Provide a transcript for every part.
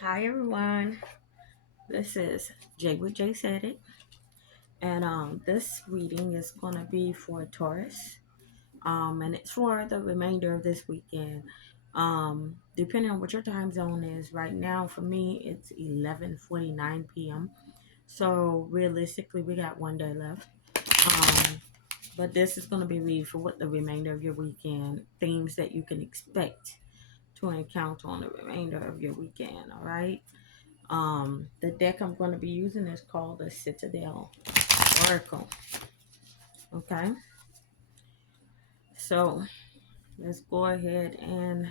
Hi everyone, this is Jay with Jsaidit, and this reading is gonna be for Taurus, and it's for the remainder of this weekend. Depending on what your time zone is, right now for me it's 11:49 p.m. So realistically, we got one day left. Um, but this is gonna be read for what the remainder of your weekend, things that you can expect to encounter on the remainder of your weekend. All right. The deck I'm going to be using is called the Citadel Oracle. Okay, so let's go ahead and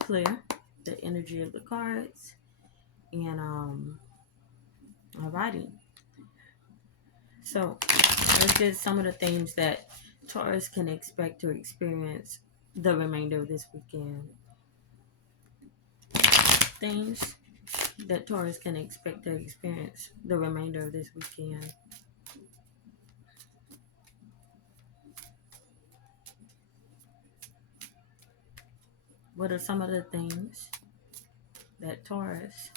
clear the energy of the cards. And alrighty, so let's get some of the things that Taurus can expect to experience the remainder of this weekend. Things that Taurus can expect to experience the remainder of this weekend. What are some of the things that Taurus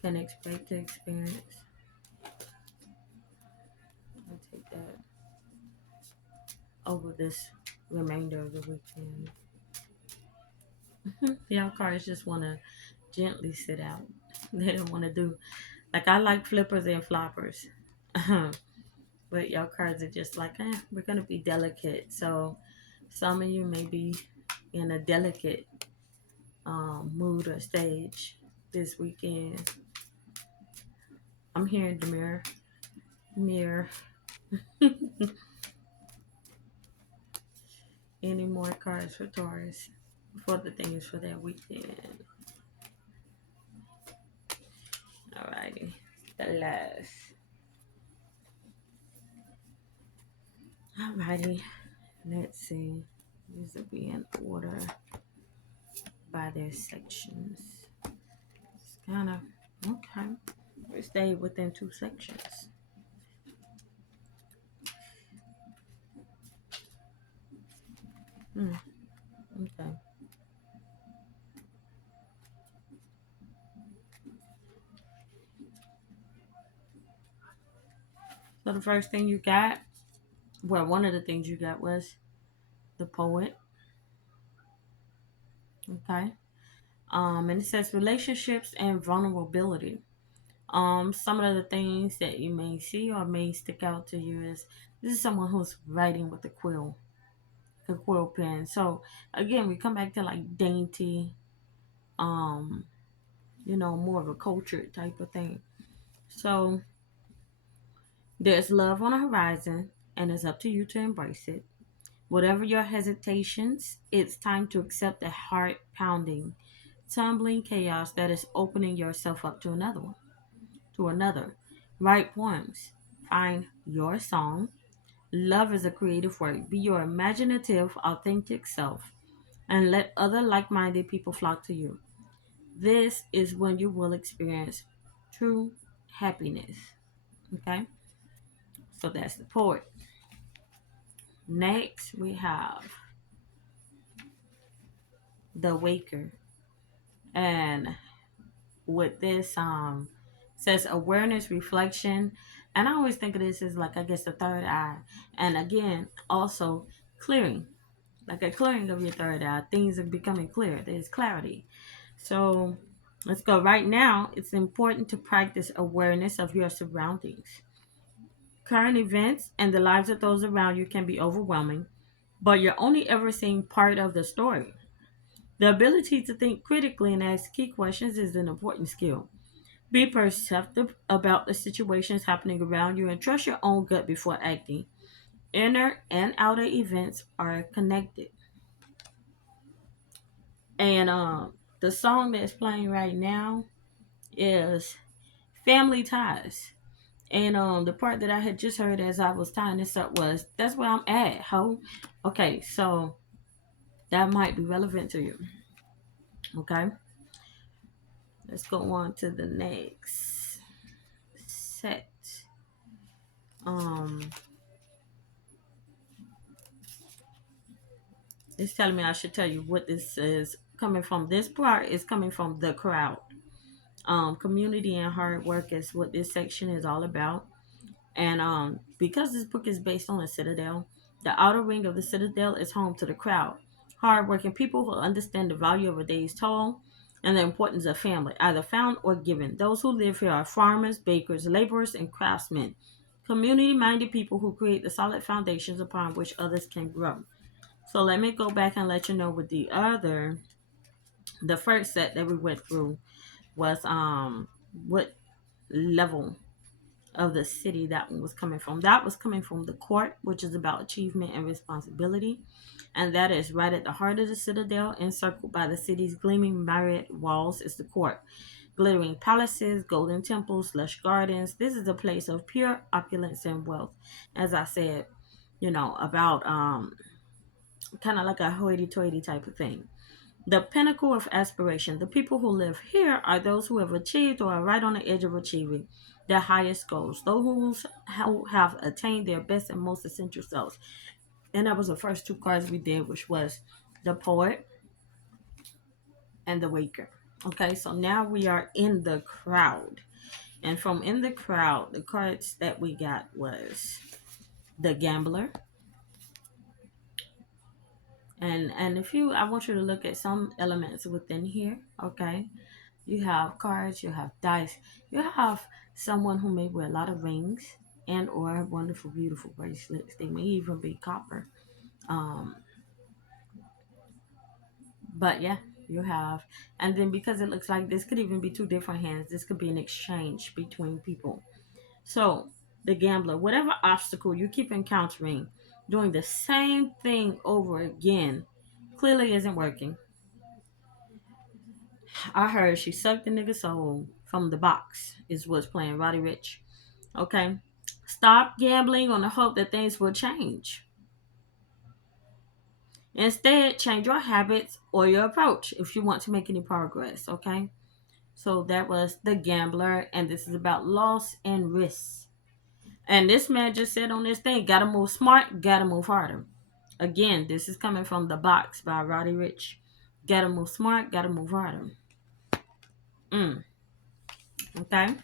can expect to experience? I'll take that over this remainder of the weekend. Y'all cards just want to gently sit out. They don't want to do like I like flippers and floppers, but y'all cards are just like, we're gonna be delicate. So some of you may be in a delicate mood or stage this weekend. I'm hearing the mirror, mirror. Any more cards for Taurus for the things for that weekend? Alrighty, the last. Alrighty, let's see. These will be in order by their sections. It's kind of okay. We stay within two sections. Hmm. Okay. So the first thing you got, well, one of the things you got was the poet. Okay. And it says relationships and vulnerability. Some of the things that you may see or may stick out to you is this is someone who's writing with a quill pen. So again, we come back to like dainty, um, more of a cultured type of thing. So there's love on the horizon, and it's up to you to embrace it. Whatever your hesitations, it's time to accept the heart pounding, tumbling chaos that is opening yourself up to another one, to another. Write poems. Find your song. Love is a creative work. Be your imaginative, authentic self, and let other like minded people flock to you. This is when you will experience true happiness. Okay? So that's the poet. Next, we have the waker. And with this, says awareness, reflection. And I always think of this as like, I guess, the third eye. And again, also clearing, like a clearing of your third eye. Things are becoming clear. There's clarity. So let's go. Right now, it's important to practice awareness of your surroundings. Current events and the lives of those around you can be overwhelming, but you're only ever seeing part of the story. The ability to think critically and ask key questions is an important skill. Be perceptive about the situations happening around you and trust your own gut before acting. Inner and outer events are connected. And the song that's playing right now is Family Ties. And the part that I had just heard as I was tying this up was that's where I'm at, ho. Okay, so that might be relevant to you. Okay. Let's go on to the next set. Um It's telling me I should tell you what this is coming from. This part is coming from the crowd. Community and hard work is what this section is all about. And because this book is based on a citadel, the outer ring of the citadel is home to the crowd. Hardworking people who understand the value of a day's toil and the importance of family, either found or given. Those who live here are farmers, bakers, laborers, and craftsmen. Community minded people who create the solid foundations upon which others can grow. So let me go back and let you know with the first set that we went through was what level of the city that one was coming from. That was coming from the court, which is about achievement and responsibility. And that is right at the heart of the citadel, encircled by the city's gleaming myriad walls, is the court. Glittering palaces, golden temples, lush gardens. This is a place of pure opulence and wealth. As I said, about kind of like a hoity-toity type of thing. The pinnacle of aspiration. The people who live here are those who have achieved or are right on the edge of achieving their highest goals. Those who have attained their best and most essential selves. And that was the first two cards we did, which was the poet and the waker. Okay, so now we are in the crowd. And from in the crowd, the cards that we got was the gambler. And if you I want you to look at some elements within here, okay? You have cards, you have dice, you have someone who may wear a lot of rings and or wonderful, beautiful bracelets. They may even be copper. Um, but yeah, you have, and then because it looks like this could even be two different hands, this could be an exchange between people. So the gambler, whatever obstacle you keep encountering, doing the same thing over again, clearly isn't working. I heard she sucked the nigga soul from the box is what's playing Roddy Rich. Okay. Stop gambling on the hope that things will change. Instead, change your habits or your approach if you want to make any progress. Okay. So that was the gambler, and this is about loss and risks. And this man just said on this thing, gotta move smart, gotta move harder. Again, this is coming from The Box by Roddy Rich. Gotta move smart, gotta move harder. Mm, okay.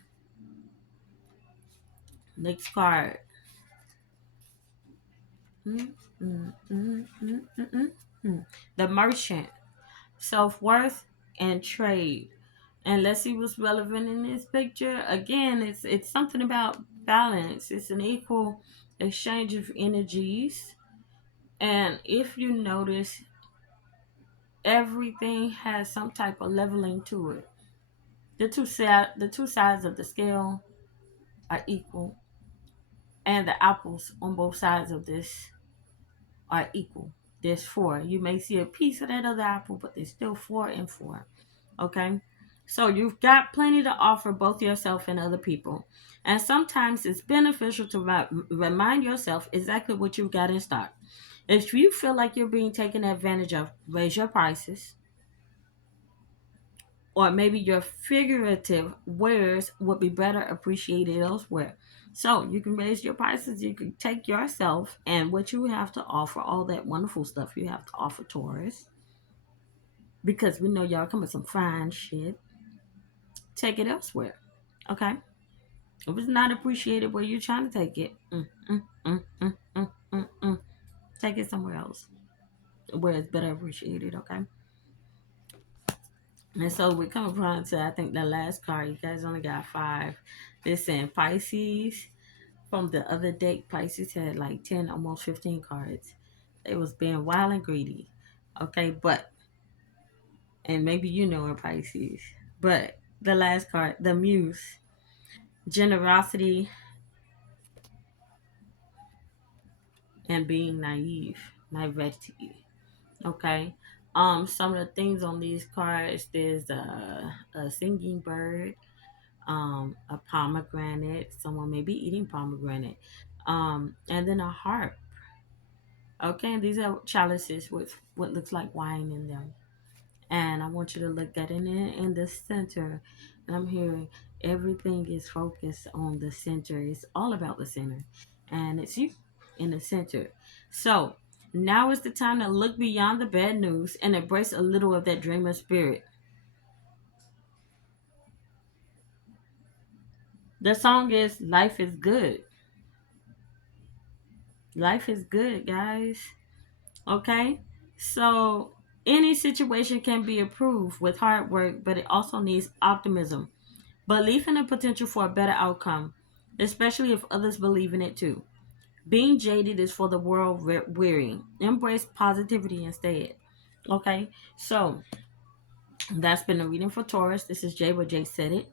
Next card. Mm, mm, mm, mm, mm, mm, mm. The merchant, self worth, and trade. And let's see what's relevant in this picture. Again, it's something about balance. It's an equal exchange of energies. And if you notice, everything has some type of leveling to it. The two sides of the scale are equal, and the apples on both sides of this are equal. There's four. You may see a piece of that other apple, but there's still four and four. Okay? So you've got plenty to offer both yourself and other people. And sometimes it's beneficial to remind yourself exactly what you've got in stock. If you feel like you're being taken advantage of, raise your prices. Or maybe your figurative wares would be better appreciated elsewhere. So you can raise your prices. You can take yourself and what you have to offer, all that wonderful stuff you have to offer Taurus, because we know y'all come with some fine shit. Take it elsewhere. Okay? If it's not appreciated where you're trying to take it, take it somewhere else where it's better appreciated. Okay? And so we come around to, I think, the last card. You guys only got five. Listen, Pisces. From the other deck, Pisces had like 10, almost 15 cards. It was being wild and greedy. Okay, but, and maybe you know in Pisces, but the last card, the Muse, generosity and being naive, naivety. Okay. Some of the things on these cards, there's a singing bird, a pomegranate. Someone may be eating pomegranate, and then a harp. Okay, and these are chalices with what looks like wine in them. And I want you to look at it in the center. And I'm hearing everything is focused on the center. It's all about the center. And it's you in the center. So Now is the time to look beyond the bad news and embrace a little of that dreamer spirit. The song is Life is Good. Life is good, guys. Okay? So, any situation can be improved with hard work, but it also needs optimism, belief in the potential for a better outcome, especially if others believe in it too. Being jaded is for the world weary. Embrace positivity instead. Okay? So, that's been a reading for Taurus. This is Jay with Jsaidit.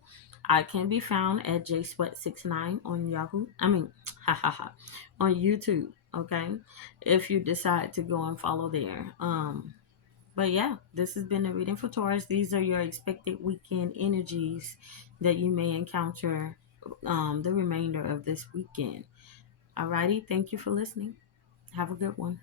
I can be found at Jsweat69 on Yahoo. I mean, ha ha ha, on YouTube. Okay, if you decide to go and follow there. But yeah, this has been a reading for Taurus. These are your expected weekend energies that you may encounter the remainder of this weekend. Alrighty, thank you for listening. Have a good one.